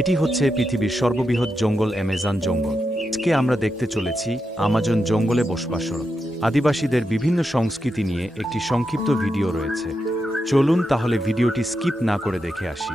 এটি হচ্ছে পৃথিবীর সর্ববৃহৎ জঙ্গল অ্যামাজন জঙ্গল আজকে আমরা দেখতে চলেছি আমাজন জঙ্গলে বসবাসরত আদিবাসীদের বিভিন্ন সংস্কৃতি নিয়ে একটি সংক্ষিপ্ত ভিডিও রয়েছে চলুন তাহলে ভিডিওটি স্কিপ না করে দেখে আসি